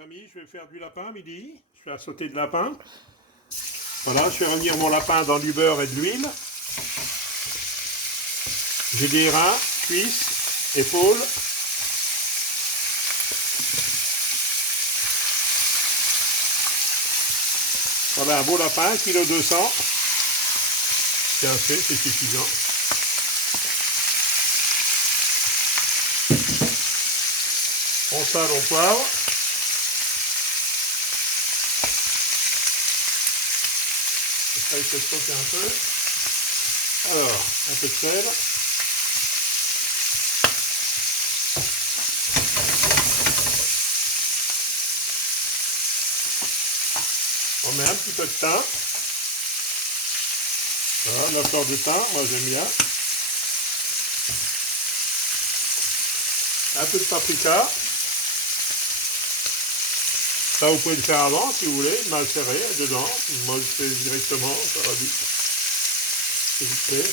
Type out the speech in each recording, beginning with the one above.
amis, je vais faire du lapin à midi. Je vais sauter de lapin. Voilà, je fais revenir mon lapin dans du beurre et de l'huile. J'ai des reins, cuisses, épaules. Voilà un beau lapin, 1,2 kg. C'est assez, c'est suffisant. On sale, on poivre. Ça, il faut sauter un peu. Alors, un peu de sel. On met un petit peu de thym. Voilà, la fleur de thym, moi j'aime bien. Un peu de paprika. Ça, vous pouvez le faire avant si vous voulez, mal serré dedans. Moi je fais directement, ça va vite. C'est vite fait.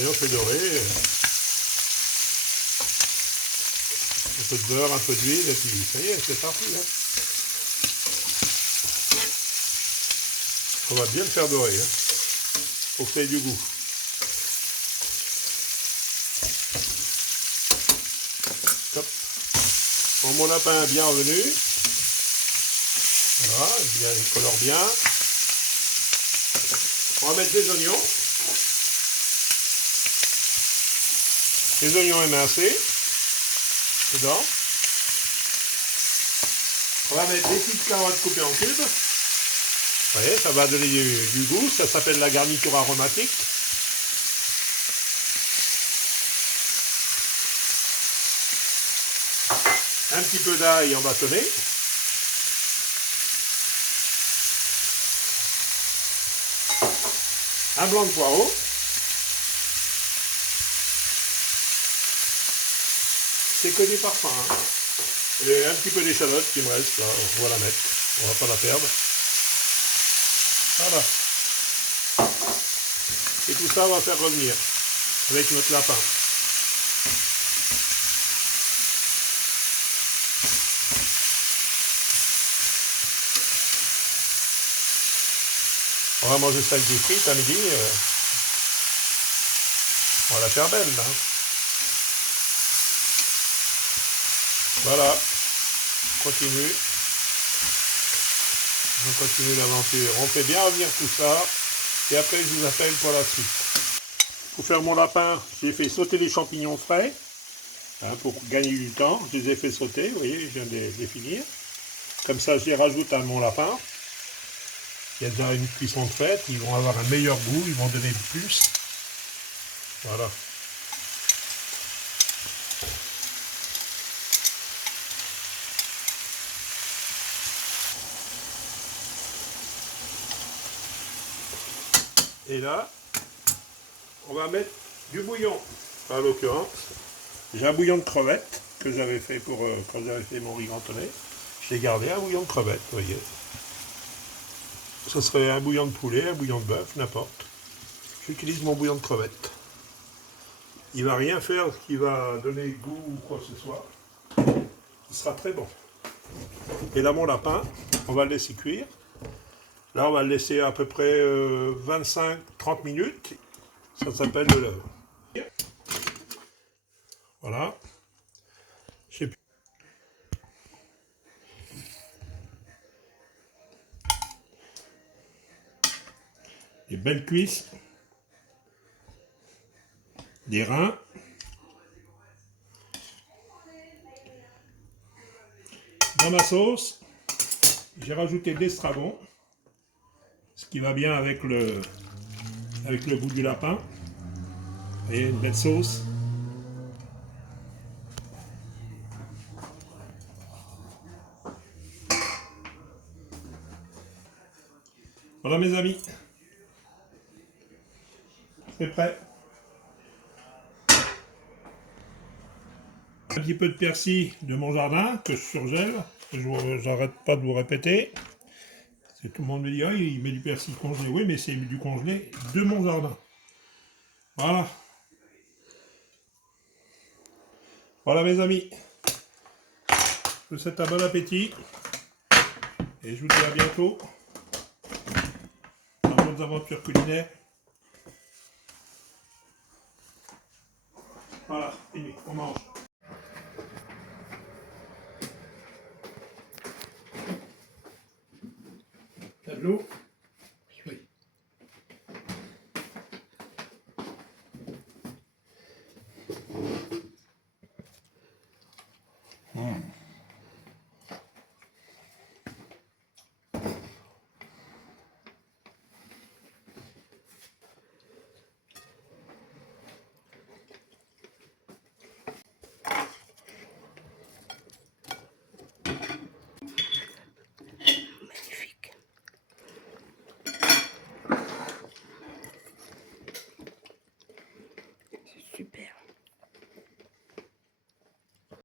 Et on fait dorer. Un peu de beurre, un peu d'huile, et puis ça y est, c'est parti. Hein. On va bien le faire dorer, hein, pour que ça ait du goût. Top. Bon, mon lapin est bien revenu. Voilà, il colore bien. On va mettre des oignons. Les oignons émincés dedans. On va mettre des petites carottes coupées en cubes. Vous voyez, ça va donner du goût. Ça s'appelle la garniture aromatique. Un petit peu d'ail en bâtonné. Un blanc de poireau. C'est que des parfums. Hein. Et un petit peu d'échalote qui me reste là. On va la mettre. On va pas la perdre. Voilà. Et tout ça, on va faire revenir avec notre lapin. On va manger ça avec des frites à midi. On va la faire belle là. Voilà. On continue l'aventure. On fait bien revenir tout ça. Et après, je vous appelle pour la suite. Pour faire mon lapin, j'ai fait sauter les champignons frais. Hein, pour gagner du temps. Je les ai fait sauter. Vous voyez, je viens de les finir. Comme ça, je les rajoute à mon lapin. Il y a déjà une cuisson de faite. Ils vont avoir un meilleur goût. Ils vont donner plus. Voilà. Et là, on va mettre du bouillon. En l'occurrence, j'ai un bouillon de crevettes que j'avais fait pour quand j'avais fait mon riz cantonais. J'ai gardé un bouillon de crevettes, vous voyez. Ce serait un bouillon de poulet, un bouillon de bœuf, n'importe. J'utilise mon bouillon de crevettes. Il ne va rien faire qui va donner goût ou quoi que ce soit. Il sera très bon. Et là, mon lapin, on va le laisser cuire. Là, on va le laisser à peu près 25-30 minutes. Ça s'appelle de l'œuvre. Voilà. Je sais plus. Des belles cuisses. Des reins. Dans ma sauce, j'ai rajouté de l'estragon. Ce qui va bien avec le goût du lapin. Vous voyez, une belle sauce. Voilà mes amis. C'est prêt. Un petit peu de persil de mon jardin que je surgèle. J'arrête pas de vous répéter. Tout le monde me dit, ah, il met du persil congelé. Oui, mais c'est du congelé de mon jardin. Voilà. Voilà mes amis. Je vous souhaite un bon appétit. Et je vous dis à bientôt dans d'autres aventures culinaires. Voilà, fini, on mange.